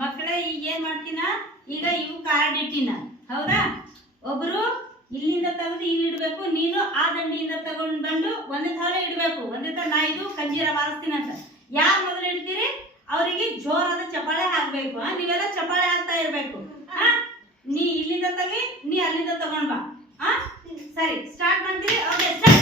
ಮಕ್ಕಳೇ ಈಗ ಏನ್ ಮಾಡ್ತೀನ, ಈಗ ಇವು ಕಾರ್ಡ್ ಇಟ್ಟಿನ, ಹೌದಾ? ಒಬ್ರು ಇಲ್ಲಿಂದ ತೆಗೆದು ಇಲ್ಲಿ ಇಡಬೇಕು, ನೀನು ಆ ದಂಡಿಯಿಂದ ತಗೊಂಡು ಬಂದು ಒಂದೇ ಥರ ಇಡಬೇಕು. ಒಂದೇ ಥರ ನಾ ಇದು ಕಂಜೀರ ಬಾರಿಸ್ತೀನಿ ಅಂತ ಯಾರು ಮೊದಲು ಇಡ್ತೀರಿ ಅವರಿಗೆ ಜೋರಾದ ಚಪ್ಪಾಳೆ ಹಾಕ್ಬೇಕು. ನೀವೆಲ್ಲ ಚಪ್ಪಾಳೆ ಹಾಕ್ತಾ ಇರಬೇಕು. ನೀ ಇಲ್ಲಿಂದ ತೆಗಿ, ನೀ ಅಲ್ಲಿಂದ ತಗೊಂಡ್ ಬಾ. ಸರಿ, ಸ್ಟಾರ್ಟ್ ಮಾಡ್ತೀವಿ. Okay, start.